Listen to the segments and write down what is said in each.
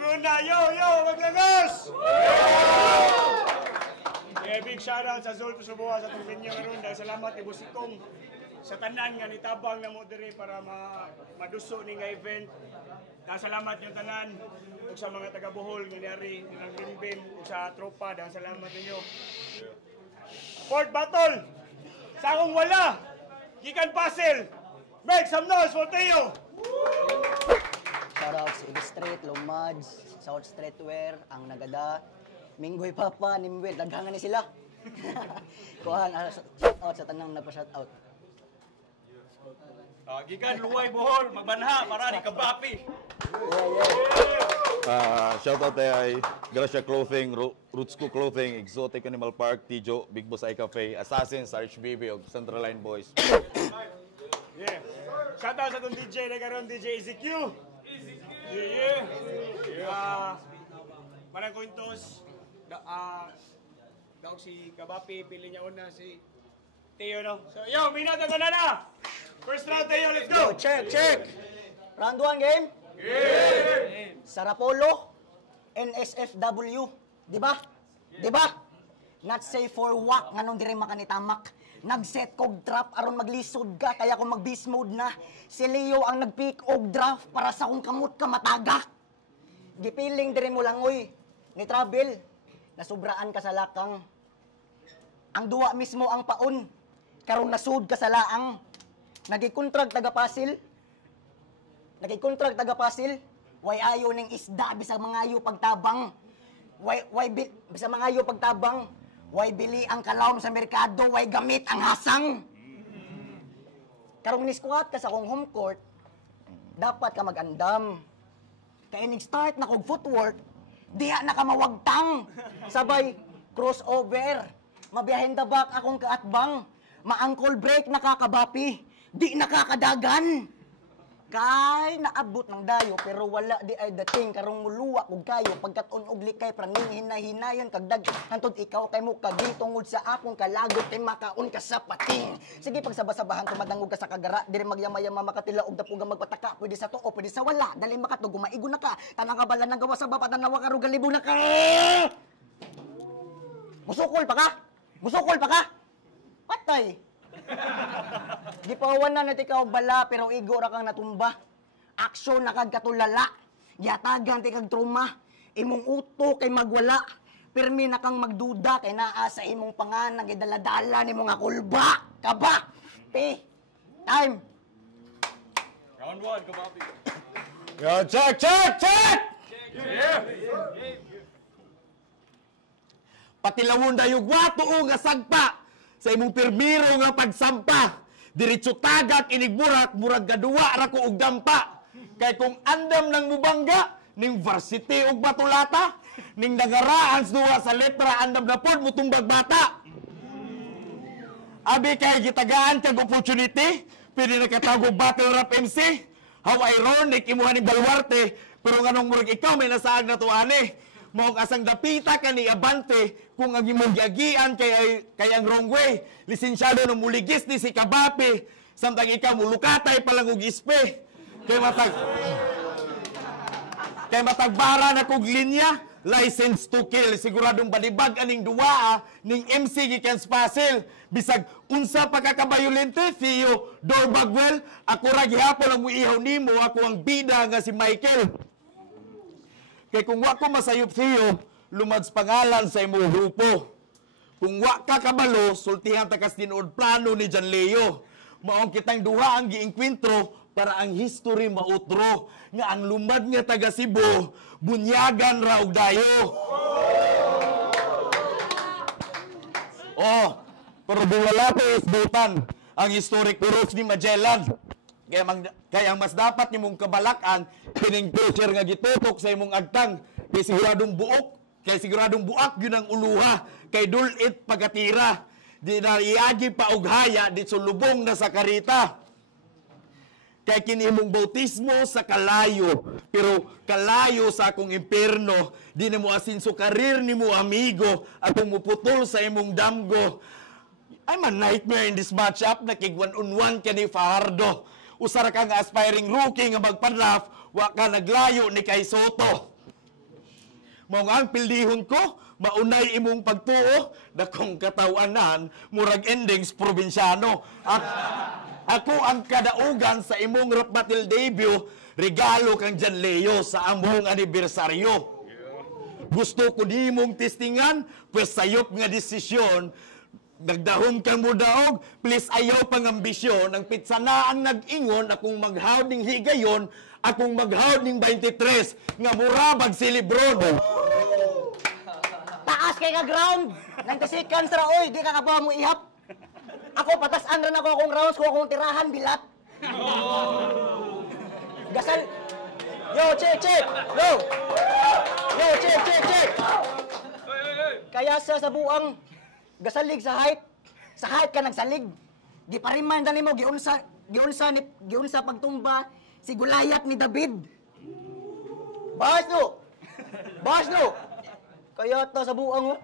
Maruna, yo, maglagos! Yeah, big shoutout sa Zolpo Subuha sa itong venue ngayon. Dahil salamat ni Busikong sa tanan nga nitabang na mo diri para maduso ni nga event. Salamat yung tanan ug sa mga taga Bohol nga niyari ng Bimbim ug sa tropa. Dahil salamat ninyo. Fourth battle! Sa akong wala! Gikan Pasil! Make some noise for Teo! Shoutouts Ibi Street, Lomads, South Streetwear, ang Nagada, Minggoy Papa, Nimwit, daghangan ni sila. Kuhan, shoutout sa tanang nagpa-shoutout. Gikan Luway Bohol, magbanha, marani kabapi. Shoutout ay Gracia Clothing, Roots School Clothing, Exotic Animal Park, Tijo, Big Boss Eye Cafe, Assassins, RHBB, o Central Line Boys. Yeah. Shoutout sa itong DJ na karoon, DJ EZQ. Yeah. Manang kwintos, daw si Kabapi, pili niya una si Teo, no? So, yo, minata ko na! First round, Teo, let's go! Yo, check! Round 1 game? Yeah! Sarapolo, NSFW, di ba? Not safe for walk, nganong diri makanitamak. Nag-set kog trap aron maglisod ka, kaya kung mag-beast mode na, si Leo ang nag-pick og draft para sa kung kamot ka mataga. Gipiling diri mo langoy, ni travel, nasubraan ka sa lakang. Ang duwa mismo ang paon, karong nasud ka sa laang. Nagikontrag taga Pasil, way ayo ning isda bisag mangayo pagtabang. Bisag mangayo pagtabang. Way bili ang kalawom sa merkado, way gamit ang hasang. Karong ni-squat ka sa kong home court, dapat ka mag-andam. Kaya nag-start na kong footwork, diha na ka mawagtang. Sabay, crossover. Mabiyahin the back akong kaatbang. Ma-ankle break nakakabapi. Di nakakadagan. Kay naabot ng dayo pero wala di ay dating karong muluwa kog kayo pagkat unog likay praning hinay-hinayon kagdag hantod ikaw kay mo kagi tungod sa akong kalagot kay makaon ka sa pating. Sige pagsaba-sabahan tumadangog ka sa kagara diri magyamay-yama makatilaog dapugang magpataka pwede sa tuo pwede sa wala dali makatug gumaigo na ka tanang kabalan ng gawa sa baba tanawa ka rugalibog na ka. Musukol pa ka? Patay. Gipawan na nati ka og bala pero igo ra kang natumba. Aksyon na kag katulala. Yatagan ti kag trauma. Imong uto kay magwala. Pirmi na kang magduda kay naa sa imong panganang gidaladala nimo nga kulba. Kaba. Time. Round 1, Kabapi. Yo, check! Yeah! Patilawon dayog wato nga sagpa sa imong pirmiro nga pagsampa. Diretso tagak inigburak murag gaduwa ra ko og dampa. Kay kung andam nang mubangga ning varsity og batulata, ning nagaraan duwa sa letra andam na pod mutumbag bata. Abi kay gitagaan kag opportunity, pwede na katawag battle rap MC. How ironic imuha ni Baluarte, pero nganong murag ikaw may nasaag na to ani. Mao asang dapita ka ni Abante kung ang imong giagian kay ang wrong way. Lisensyado no muligis ni si Kabapi. Samtang ikaw mulukatay pa lang og ispe. Kay matagbara na kog linya, license to kill. Siguradong balibag aning duwa ning MC gikan Pasil. Bisag unsa pa ka kabayolente, Theo Dorbagwell, ako ra gihapon ang muihaw nimo, ako ang bida nga si Michael. Kay kung wa ko masayop siyo, lumads pangalan sa imong grupo. Kung wa ka kabalo, sultihan takas tinuod plano ni John Leo. Maong kitang duha ang giinkwentro para ang history mautro. Nga ang lumad nga taga Cebu, bunyagan ra og dayo. Pero wala pa isbutan ang historic roots ni Magellan. Kaya ang mas dapat nimong kabalakan, pining picture nga gitutok sa imong agtang, kay siguradong buak yun ang uluha, kay dulit pagatira, di na iagi pa og haya, di sulubong na sa karita. Kay kinimong bautismo sa kalayo, pero kalayo sa akong impierno, di na mo asinso karir ni mo amigo, atong muputol sa imong damgo. I'm a nightmare in this matchup, nakig 1-on-1 ka ni Fajardo. Usara ka nga aspiring rookie nga magpanraf, wa ka naglayo ni kay Soto. Mao nga ang pildihon ko, maunay imong pagtuo, dakong katawanan, murag endings probinsyano. At ako ang kadaugan sa imong rap battle debut, regalo kang Jan Leo sa among anibersaryo. Gusto ko di mong testingan, pues sayop nga desisyon, nagdahom kang mudaog, please ayaw pang ambisyon, ang pitsanaan nag-ingon, akong maghawd ning higayon, akong maghawd ning 23, nga murabag si Lebron. Taas kay ka ground. 90 seconds ra oy, di ka kabawa mo ihap. Ako patasan ran ako akong rounds ko akong tirahan bilat. Gasal. Yo, check. Yo. Yo, check. Kaya sa buang gasalig sa height. Sa height ka nagsalig. Gipariman dali mo giunsa pagtumba si Gulayat ni David. Bahas no. Kaya to sa buang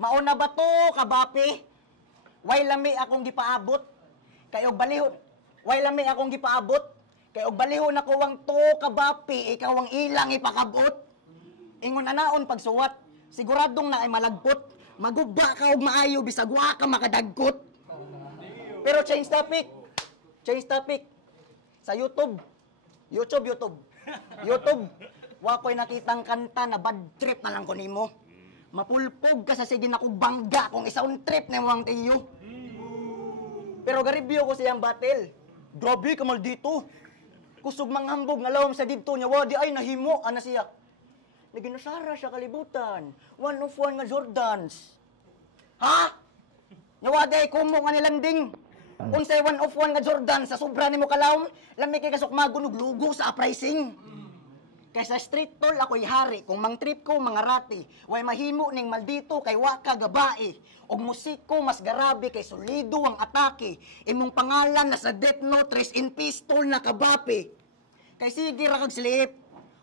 mauna ba to kabapi? Way lami akong gipaabot. Kay og balihon. Way lami akong gipaabot. Kay og balihon ako wang to kabapi, ikaw ang ilang ipakabot. Ingon anaon pagsuwat, siguradong na ay malagpot. Magugba ka og maayo bisag wa ka makadagkot. Pero change topic. Sa YouTube. Wa ko'y nakitang kanta na bad trip na lang ko nimo. Mapulpog ka sa sige na kong bangga kung isang trip na mo ang tiyo. Pero garibyo ko siyang battle. Grabe ka mal dito. Kusog manghambog nga lawom sa dito niya. Wadi ay nahimo. Ana siya. Naginasara siya kalibutan. 1 of 1 nga Jordans. Ha? Nyawadi ay kumo nga nilanding. Unsay 1 of 1 nga Jordans sa sobra ni mo kalawom. Lami kay kasukmagon og lugo sa uprising. Kaysa street toll ako'y hari, kung mang trip ko mga rati, way mahimo ning maldito kay waka gabae, og musiko mas garabi kay solido ang atake, imong pangalan na sa death note, rest in peace tol na kabapi. Kay sige ra kag slip,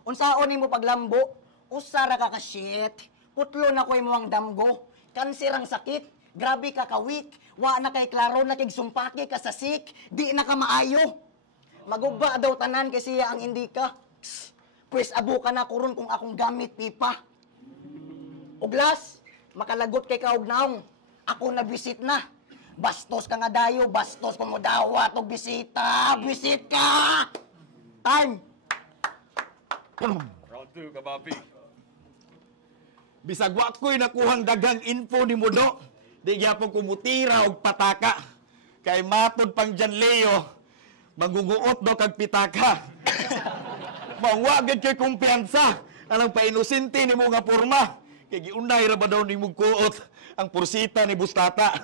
unsaon nimo paglambo, usa ra ka shit, putlo na ko'y mo ang damgo, kanser ang sakit, grabe ka ka-weak, wa na kay klaro na kay sumpaki ka sa sick, di na ka maayo. Magugba daw tanan kay siya ang indika. Pues abo ka na kuron kung akong gamit pipa. Uglas, makalagot kay kaugnaong. Ako na bisit na. Bastos ka nga dayo, bastos kung mo dawat og bisita. Bisit ka! Time! Round 2, kabapi. Bisag wa ko'y nakuhang daghang info ni Mudo, di gyapon ko mutira og pataka. Kay matod pang Jan Leo, maguguot do kag pitaka. Mawagad kay kumpiyansa, anang painosente ni mo nga porma. Kay giunay ra ba daw ni mong kuot ang pursita ni Bustata.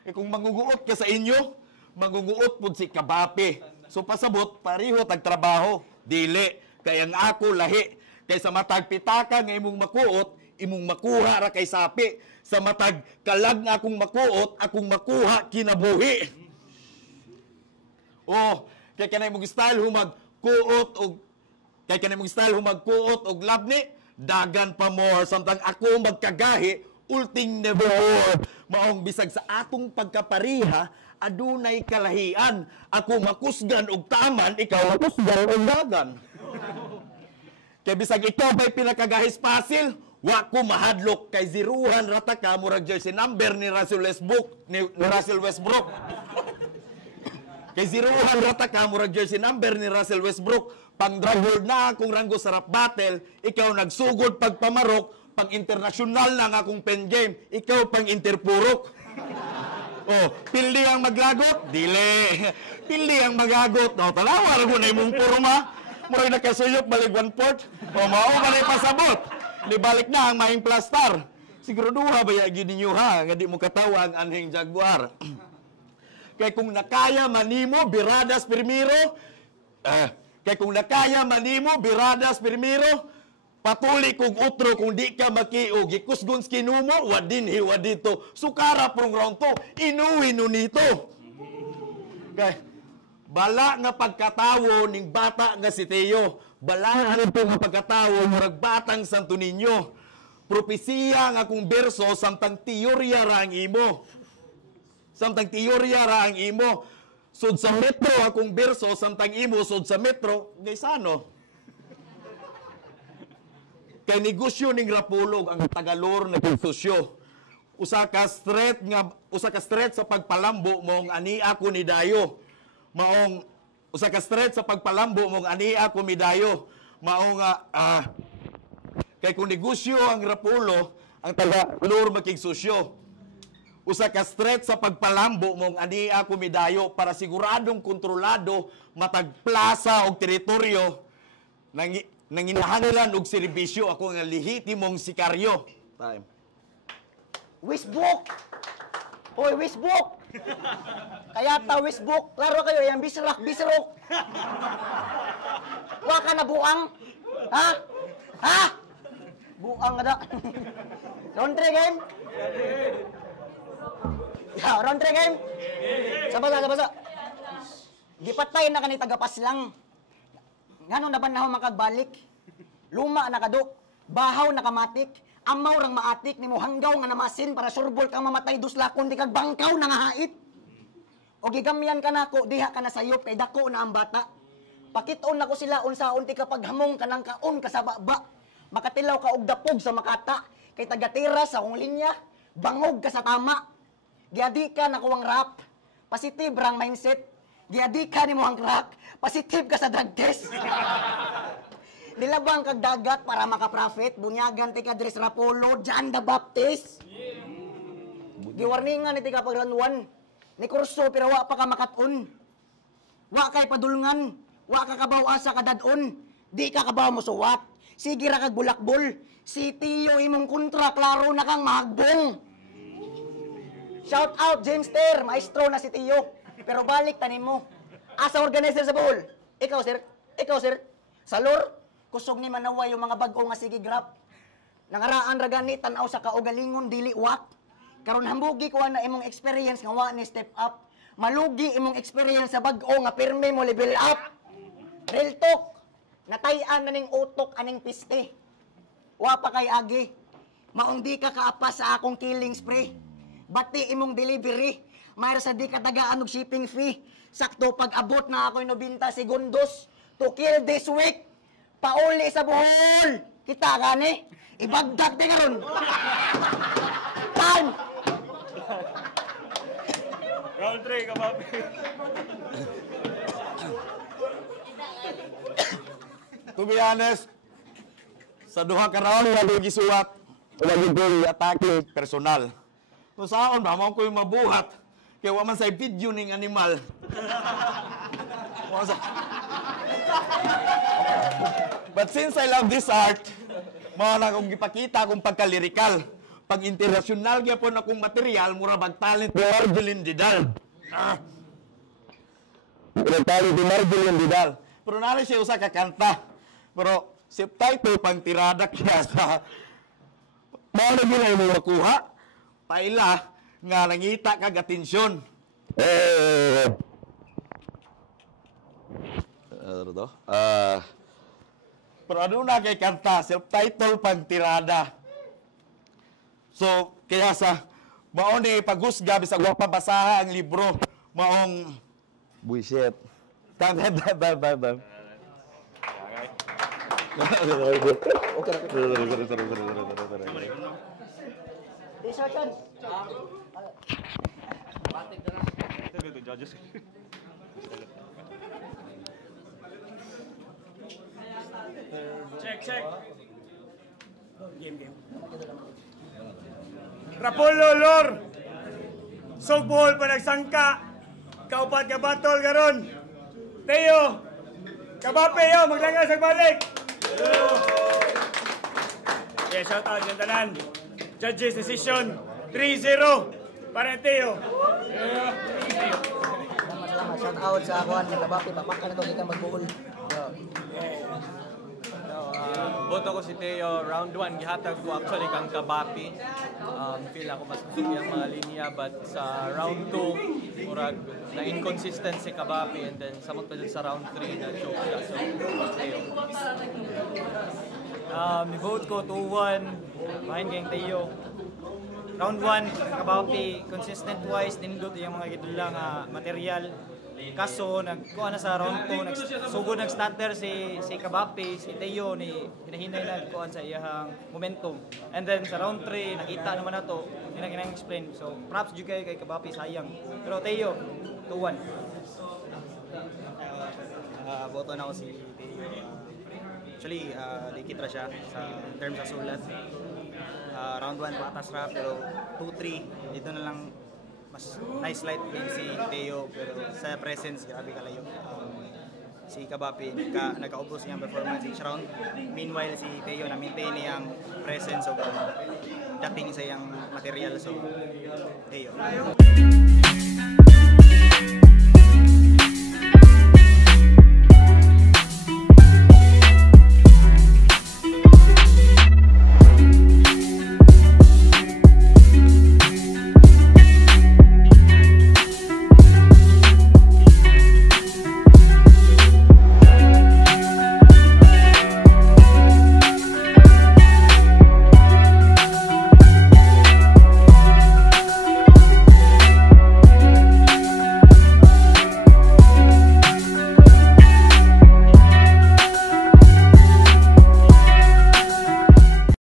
Kay kung manguguot ka sa inyo, manguguot pud si kabapi. So pasabot, pareho tag trabaho. Dili, kay ang ako lahi. Kay sa matag pitaka nga imong makuot, imong makuha ra kay sapi. Sa matag kalag nga akong makuot, akong makuha kinabuhi. Oh, kay kanay mong style humag kuot og kay kanay mong style humagkuot og labni dagan pa more samtang ako magkagahi ulting never more maong bisag sa atong pagkapariha adunay kalahian ako makusgan og taman ikaw makusgan og dagan kay bisag ikaw pa'y pinakagahis pasil wa ko mahadlok kay ziruhan rata ka murag jersey number ni Russell Westbrook Kay ziruhan rata ka, murag jersey number ni Russell Westbrook. Pang draghold na akong ranggo sa rap battle, ikaw nagsugod pagpamarok, pang internasyonal na nga akong pen game, ikaw pang interpurok. Oh, pildi ang maglagot? Dili. Pildi ang magagot. No, talawar ko na imong purma. Murag nakasuyok, balik 1/4. O, mao ka na ipasabot. Libalik na ang mahing plastar. Siguro duha ba yagi ninyo ha, nga di mo katawa ang anhing jaguar. Kay kung nakaya manimo biradas primero, patuli kung utro kung di ka makiog, ikusgon skinumo, wadin hiwa dito. Sukara prong round to, inuwi no nito. Kay, bala nga pagkatawo ning bata nga si Teo, bala nga po nga pagkatawo, murag batang Santo Niño. Propesiya nga kung berso, samtang teorya ra ang imo. Samtang teorya ra ang imo. Sud sa metro akong berso, samtang imo sud sa metro, gaysano. Kay negosyo ning Rapulog ang tagalor na sosyo. Usa ka straight sa pagpalambo mong ani ako ni Dayo. Usa ka straight sa pagpalambo mong ani ako ni Dayo. Kay kung negosyo ang Rapulo, ang tagalor maging sosyo. Usa ka straight sa pagpalambo mong ani ako ni Dayo para siguradong kontrolado matag plaza og teritoryo nanginahanglan og serbisyo ako nga lehitimong sikaryo. Time. Wisbuk! Hoy, Wisbuk! Kaya ta Wisbuk, klaro kayo, yung bisrok. Wa ka na buang? Ha? Ha? Buang ada. Round 3 game? Round 3 game? Sabasa. Gipatay na kani tagapas lang. Ngano na ba na makagbalik? Luma na kaduk. Bahaw na kamatik. Amaw rang maatik nimo hanggaw nga namasin para surbol kang mamatay duslakon di kag bangkaw na nga hait. O gigamyan ka nako diha ka na sayop kay dako na ang bata. Pakit-on nako sila unsaon ti kapag hamong kanang kaon ka sa baba. Makatilaw ka og dapog sa makata kay tagatira sa hong linya. Bangog ka sa tama. Giadi ka nako ang rap. Positive rang mindset. Giadi ka nimo ang crack. Positive ka sa drug test. Dilabang kag dagat para makaprofit, bunyagan ti ka Dres Rapolo, John the Baptist. Giwarningan iti ka pag ranwan. Ni kurso pero wa pa ka makatun. Wa kay padulngan, wa ka kabaw asa kadadon. Di ka kabaw mo suwat. Sige ra kag bulakbol. Si Tiyo imong kontra klaro na kang mahagbong. Shout out James Ter, maestro na si Tiyo. Pero balik tanin mo. Asa organizer sa Bohol? Ikaw sir. Salor? Kusog ni manaway yung mga bag-o nga sige grab. Nangaraan ra gani tan-aw sa kaugalingon dili wak. Karon hambugi ko na imong experience nga wa ni step up. Malugi imong experience sa bag-o nga pirme mo level up. Real talk. Natay-an na ning utok aning piste. Wa pa kay agi. Maong di ka kaapa sa akong killing spray. Bati imong delivery. Mayroon sa di ka tagaan og shipping fee. Sakto pag abot na ako'y 90 segundos to kill this week. Pauli sa Bohol! Kita gani? Ibagdak di karon. Time! Round 3, kapapi. To be honest, sa duha ka round wala gisuwat, wala gyud atake personal. Kung saan ba mo ko mabuhat, kaya wa man sa video ning animal. But since I love this art, mao na kong gipakita akong pagkalirikal. Pag internasyonal gyapon akong material, mura bag talent ni Marjeline Didal. Talent ni Marjeline Didal. Pero nari siya usa ka kanta. Pero subtitle pang tirada kaya sa mao na gyud mo makuha. Paila nga nangita kag atensyon. Pero ano na kay kanta, self-title pang tirada. So, kaya sa maon ni paghusga bisag wa pa basaha ang libro, maong buisit. Bye. Isartan. Ito, judges. Check. Game. Rapolo, Lor. Sogbol pa nagsangka. Kaupat ka batol garon. Teo. Kabape yo, maglangas sa balik. Yeah, shout out yung tanan. Judges decision 3-0 para Teo. Salamat. Shout out sa akuan ni Kabapi. Papakan na to kita magbuhol. Boto ko si Teo, round 1, gihatag ko actually kang Kabapi. Feel ako mas gusto yung mga linya, but sa round 2, murag na inconsistent si Kabapi, and then samot pa dyan sa round 3 na choke siya. So, Teo. Ni-vote ko 2-1, behind kayong Teo. Round 1, Kabapi, consistent wise, nindot yung mga gitula nga material. Kaso nagkuha na sa round 2, nagsugod nag-starter si Kabapi, si Teo ni hinahinay nagkuha sa iyang momentum. And then sa round 3 nakita naman nato, ginang explain. So props jud kay Kabapi, sayang. Pero Teo 2-1. Boto na ako si Teo. Actually, likit ra siya sa terms sa sulat. Round 1 patas ra, pero 2-3 dito na lang mas nice light din si Teo, pero sa presence grabe kalayo. Si Kabapi nagkaubos niyang performance each round. Meanwhile si Teo na maintain niyang presence o dating sa iyang material, so Teo.